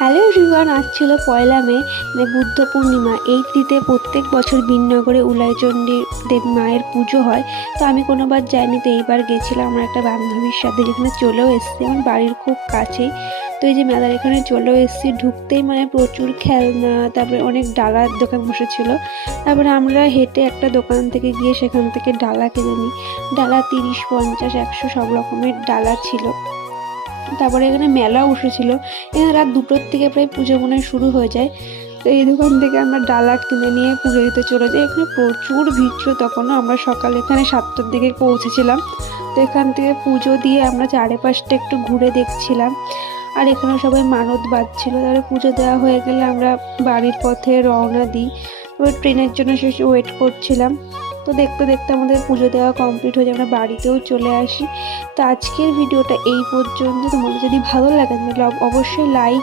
Hello everyone, আজ ছিল পয়লা মে, মানে বুদ্ধ পূর্ণিমা। এই তিথিতে প্রত্যেক বছর বিননগরে উলাইচণ্ডী দেব মায়ের পুজো হয়। তো আমি কোনোবার যাইনি, তো এইবার গেছিলাম আমার একটা বান্ধবীর সাথে, যেখানে চলেও এসেছি আমার বাড়ির খুব কাছেই। তো এই যে মেলার এখানে চলেও এসেছি, ঢুকতেই মানে প্রচুর খেলনা, তারপরে অনেক ডালার দোকান বসেছিল। তারপরে আমরা হেঁটে একটা দোকান থেকে গিয়ে সেখান থেকে ডালা কিনে নিই। ডালা 30, 50, 100 সব রকমের ডালা ছিল। তারপরে এখানে মেলা বসেছিল। এখানে রাত 2টোর থেকে প্রায় পুজো মনে হয় শুরু হয়ে যায়। তো এই দোকান থেকে আমরা ডালা কিনে নিয়ে পুজো দিতে চলে যাই। এখানে প্রচুর ভিড় ছিল তখনও। আমরা সকালে এখানে 7টার দিকে পৌঁছেছিলাম। তো এখান থেকে পুজো দিয়ে আমরা চারিপাশটা একটু ঘুরে দেখছিলাম। আর এখানে সবাই মানত বাঁধছিল। তারপরে পুজো দেওয়া হয়ে গেলে আমরা বাড়ির পথে রওনা দিই। তারপর ট্রেনের জন্য শেষে ওয়েট করছিলাম। তো দেখতে দেখতে আমাদের পুজো দেওয়া কমপ্লিট হয়ে যায়, আমরা বাড়িতেও চলে আসি। তো আজকের ভিডিওটা এই পর্যন্ত। তোমাদের যদি ভালো লাগে তাহলে অবশ্যই লাইক